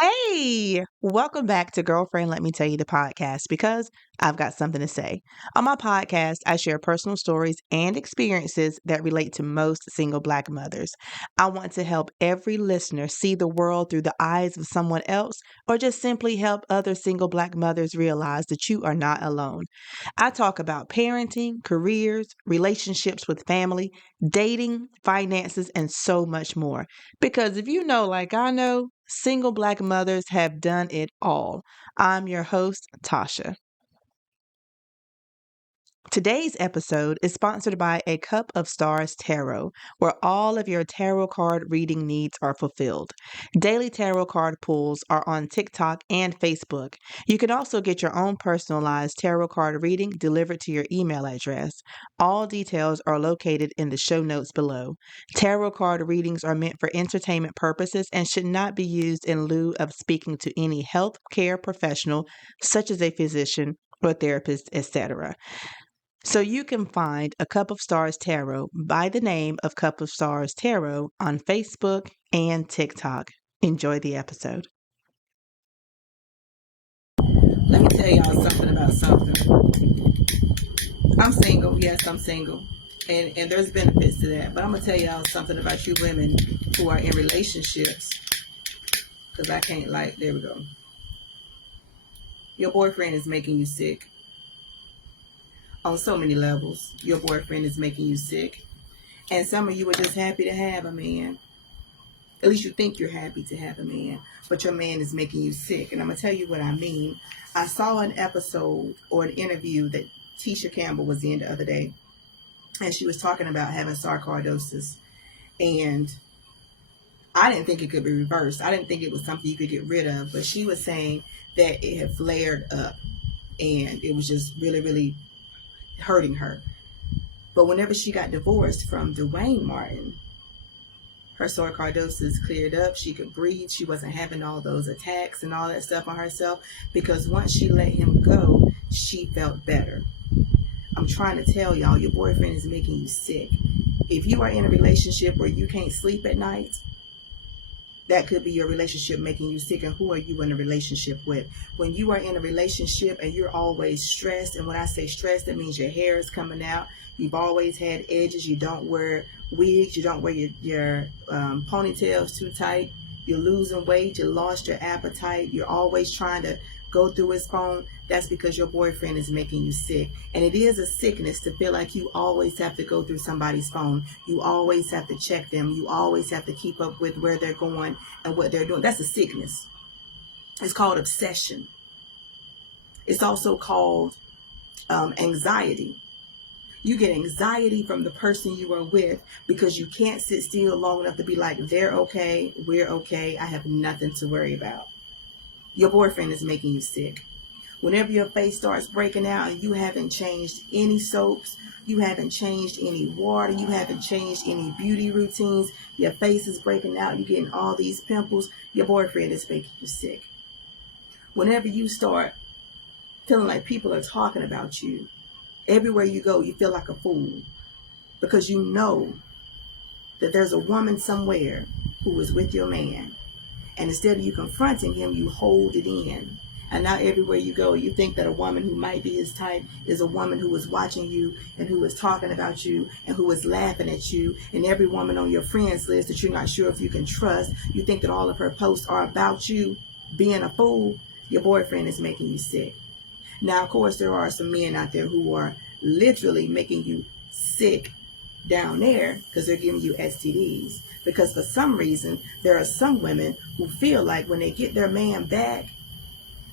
Hey, welcome back to Girlfriend Let Me Tell You the podcast because I've got something to say. On my podcast, I share personal stories and experiences that relate to most single Black mothers. I want to help every listener see the world through the eyes of someone else or just simply help other single Black mothers realize that you are not alone. I talk about parenting, careers, relationships with family, dating, finances, and so much more. Because if you know, like I know, single Black mothers have done it all. I'm your host, Tasha. Today's episode is sponsored by A Cup of Stars Tarot, where all of your tarot card reading needs are fulfilled. Daily tarot card pulls are on TikTok and Facebook. You can also get your own personalized tarot card reading delivered to your email address. All details are located in the show notes below. Tarot card readings are meant for entertainment purposes and should not be used in lieu of speaking to any health care professional, such as a physician or therapist, etc. So you can find A Cup of Stars Tarot by the name of Cup of Stars Tarot on Facebook and TikTok. Enjoy the episode. Let me tell y'all something about something. I'm single. Yes, I'm single. And there's benefits to that. But I'm going to tell y'all something about you women who are in relationships. Because I can't there we go. Your boyfriend is making you sick on so many levels. Your boyfriend is making you sick. And some of you are just happy to have a man. At least you think you're happy to have a man, but your man is making you sick. And I'm going to tell you what I mean. I saw an episode or an interview that Tisha Campbell was in the other day, and she was talking about having sarcoidosis. And I didn't think it could be reversed. I didn't think it was something you could get rid of, but she was saying that it had flared up and it was just really, really hurting her. But whenever she got divorced from Dwayne Martin, her sarcoidosis cleared up. She could breathe. She wasn't having all those attacks and all that stuff on herself because once she let him go, she felt better. I'm trying to tell y'all, your boyfriend is making you sick. If you are in a relationship where you can't sleep at night, that could be your relationship making you sick. And who are you in a relationship with? When you are in a relationship and you're always stressed, and when I say stressed, that means your hair is coming out. You've always had edges. You don't wear wigs. You don't wear your ponytails too tight. You're losing weight. You lost your appetite. You're always trying to go through his phone. That's because your boyfriend is making you sick. And it is a sickness to feel like you always have to go through somebody's phone. You always have to check them. You always have to keep up with where they're going and what they're doing. That's a sickness. It's called obsession. It's also called anxiety. You get anxiety from the person you are with because you can't sit still long enough to be like, they're okay, we're okay, I have nothing to worry about. Your boyfriend is making you sick. Whenever your face starts breaking out and you haven't changed any soaps, you haven't changed any water, you haven't changed any beauty routines, your face is breaking out, you're getting all these pimples, your boyfriend is making you sick. Whenever you start feeling like people are talking about you, everywhere you go, you feel like a fool because you know that there's a woman somewhere who is with your man. And instead of you confronting him, you hold it in. And now everywhere you go, you think that a woman who might be his type is a woman who is watching you and who is talking about you and who is laughing at you. And every woman on your friends list that you're not sure if you can trust, you think that all of her posts are about you being a fool. Your boyfriend is making you sick. Now, of course, there are some men out there who are literally making you sick down there because they're giving you STDs. Because for some reason, there are some women who feel like when they get their man back,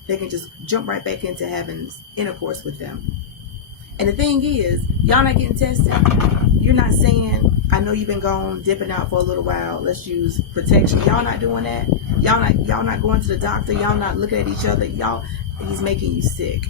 they can just jump right back into having intercourse with them. And the thing is, y'all not getting tested. You're not saying, I know you've been gone, dipping out for a little while, let's use protection. Y'all not doing that. Y'all not going to the doctor. Y'all not looking at each other. He's making you sick.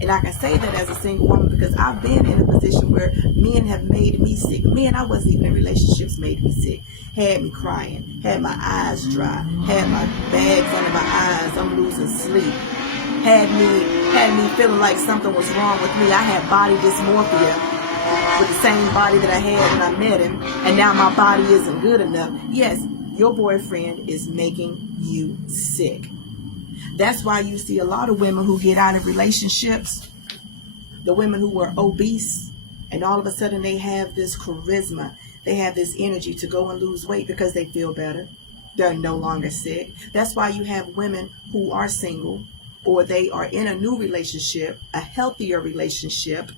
And I can say that as a single woman because I've been in a position where men have made me sick. Men I wasn't even in relationships made me sick. Had me crying. Had my eyes dry. Had my bags under my eyes. I'm losing sleep. Had me feeling like something was wrong with me. I had body dysmorphia. with the same body that I had when I met him, and now my body isn't good enough. Yes, your boyfriend is making you sick. That's why you see a lot of women who get out of relationships, the women who were obese, and all of a sudden they have this charisma, they have this energy to go and lose weight because they feel better. They're no longer sick. That's why you have women who are single, or they are in a new relationship, a healthier relationship,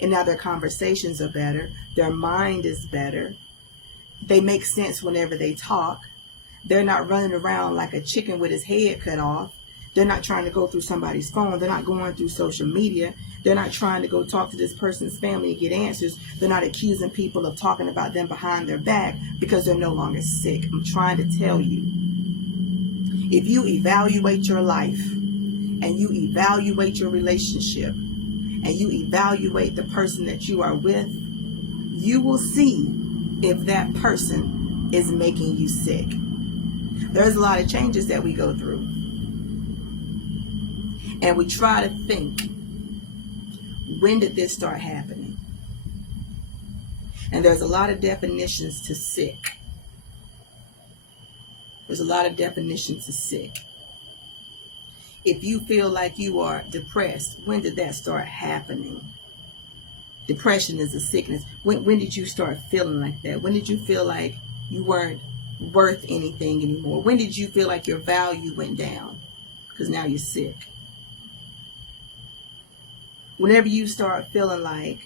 and now their conversations are better, their mind is better, they make sense whenever they talk, they're not running around like a chicken with his head cut off, they're not trying to go through somebody's phone, they're not going through social media, they're not trying to go talk to this person's family and get answers, they're not accusing people of talking about them behind their back because they're no longer sick. I'm trying to tell you, if you evaluate your life and you evaluate your relationship and you evaluate the person that you are with, you will see if that person is making you sick. There's a lot of changes that we go through. And we try to think, when did this start happening? And there's a lot of definitions to sick. There's a lot of definitions to sick. If you feel like you are depressed, when did that start happening? Depression is a sickness. When did you start feeling like that? When did you feel like you weren't worth anything anymore? When did you feel like your value went down? Because now you're sick. Whenever you start feeling like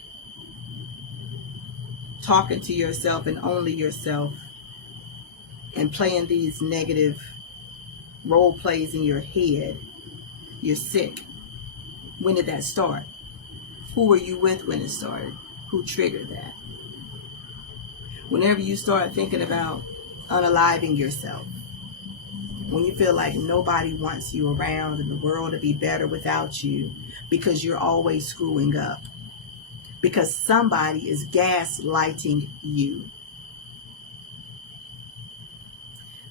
talking to yourself and only yourself and playing these negative role plays in your head, you're sick. When did that start? Who were you with when it started? Who triggered that? Whenever you start thinking about unaliving yourself, when you feel like nobody wants you around and the world would be better without you because you're always screwing up, because somebody is gaslighting you.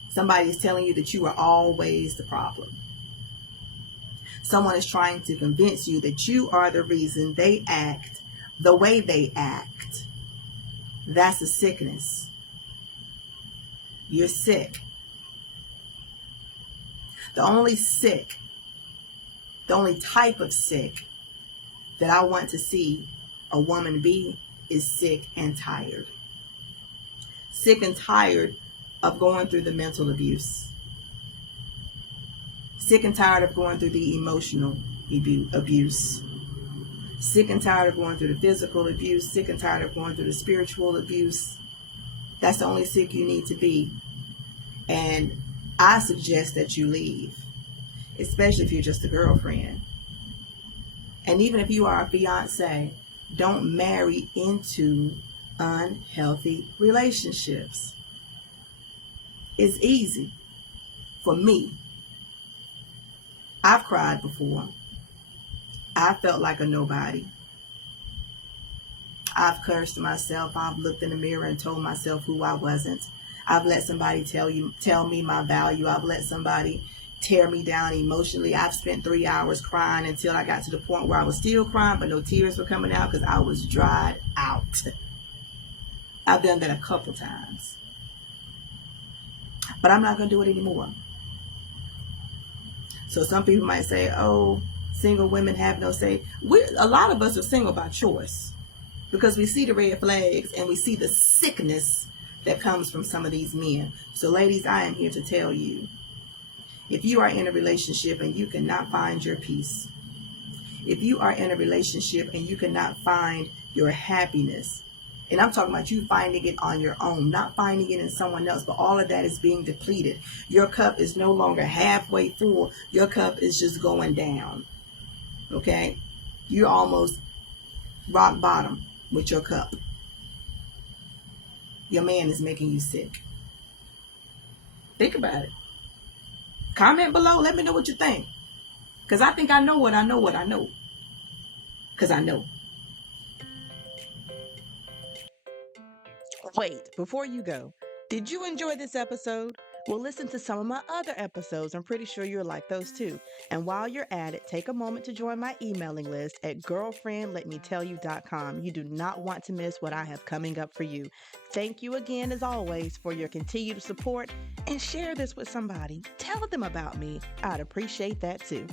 Somebody is telling you that you are always the problem. Someone is trying to convince you that you are the reason they act the way they act. That's a sickness. You're sick. The only type of sick that I want to see a woman be is sick and tired. Sick and tired of going through the mental abuse. Sick and tired of going through the emotional abuse. Sick and tired of going through the physical abuse. Sick and tired of going through the spiritual abuse. That's the only sick you need to be. And I suggest that you leave, especially if you're just a girlfriend. And even if you are a fiance, don't marry into unhealthy relationships. It's easy for me. I've cried before. I felt like a nobody. I've cursed myself. I've looked in the mirror and told myself who I wasn't. I've let somebody tell me my value. I've let somebody tear me down emotionally. I've spent 3 hours crying until I got to the point where I was still crying, but no tears were coming out because I was dried out. I've done that a couple times. But I'm not going to do it anymore. So some people might say, oh, single women have no say. A lot of us are single by choice because we see the red flags and we see the sickness that comes from some of these men. So ladies, I am here to tell you, if you are in a relationship and you cannot find your peace, if you are in a relationship and you cannot find your happiness, and I'm talking about you finding it on your own, not finding it in someone else, but all of that is being depleted. Your cup is no longer halfway full. Your cup is just going down. Okay? You're almost rock bottom with your cup. Your man is making you sick. Think about it. Comment below. Let me know what you think. Because I think I know what I know what I know. Because I know. Wait, before you go, did you enjoy this episode? Well, listen to some of my other episodes. I'm pretty sure you'll like those too. And while you're at it, take a moment to join my emailing list at girlfriendletmetellyou.com. You do not want to miss what I have coming up for you. Thank you again, as always, for your continued support, and share this with somebody. Tell them about me. I'd appreciate that too.